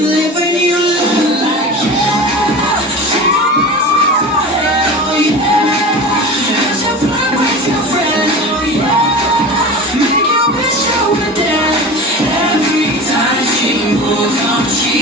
can live when you live like yeah. Shake your ass with your head, oh yeah. Cause you flirt with your friend, oh yeah. Make you wish you were dead. Every time she moves on, she